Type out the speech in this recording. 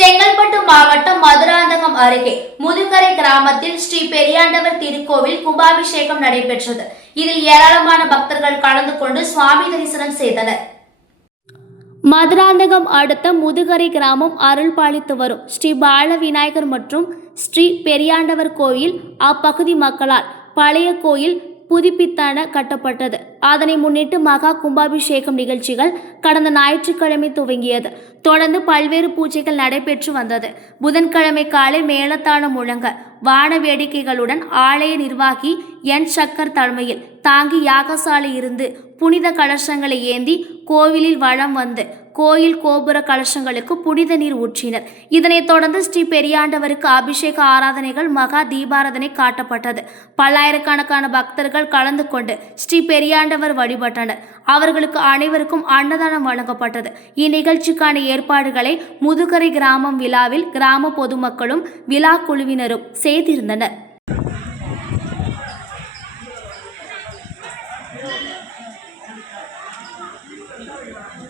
செங்கல்பட்டு மாவட்டம் மதுராந்தகம் அருகே முதுகரை கிராமத்தில் ஸ்ரீ பெரியாண்டவர் திருக்கோவில் கும்பாபிஷேகம் நடைபெற்றது. இதில் ஏராளமான பக்தர்கள் கலந்து கொண்டு சுவாமி தரிசனம் செய்தனர். மதுராந்தகம் அடுத்த முதுகரை கிராமம் அருள் பாலித்து வரும் ஸ்ரீ பால விநாயகர் மற்றும் ஸ்ரீ பெரியாண்டவர் கோயில் அப்பகுதி மக்களால் பழைய கோயில் புதுப்பித்தன கட்டப்பட்டது. அதனை முன்னிட்டு மகா கும்பாபிஷேகம் நிகழ்ச்சிகள் கடந்த ஞாயிற்றுக்கிழமை துவங்கியது. தொடர்ந்து பல்வேறு பூஜைகள் நடைபெற்று வந்தது. புதன்கிழமை காலை மேளதாளம் முழங்க வான வேடிக்கைகளுடன் ஆலய நிர்வாகி என். சக்கர் தலைமையில் தாங்கி யாகசாலை இருந்து புனித கலசங்களை ஏந்தி கோவிலில் வளம் வந்து கோயில் கோபுர கலசங்களுக்கு புனித நீர் ஊற்றினர். இதனைத் தொடர்ந்து ஸ்ரீ பெரியாண்டவருக்கு அபிஷேக ஆராதனைகள் மகா தீபாராதனை காட்டப்பட்டது. பல்லாயிரக்கணக்கான பக்தர்கள் கலந்து கொண்டு ஸ்ரீ பெரியாண்டவர் வழிபட்டனர். அவர்களுக்கு அனைவருக்கும் அன்னதானம் வழங்கப்பட்டது. இந்நிகழ்ச்சிக்கான ஏற்பாடுகளை முதுகரை கிராமம் விழாவில் கிராம பொதுமக்களும் விழா குழுவினரும் செய்திருந்தனர். தங்கள்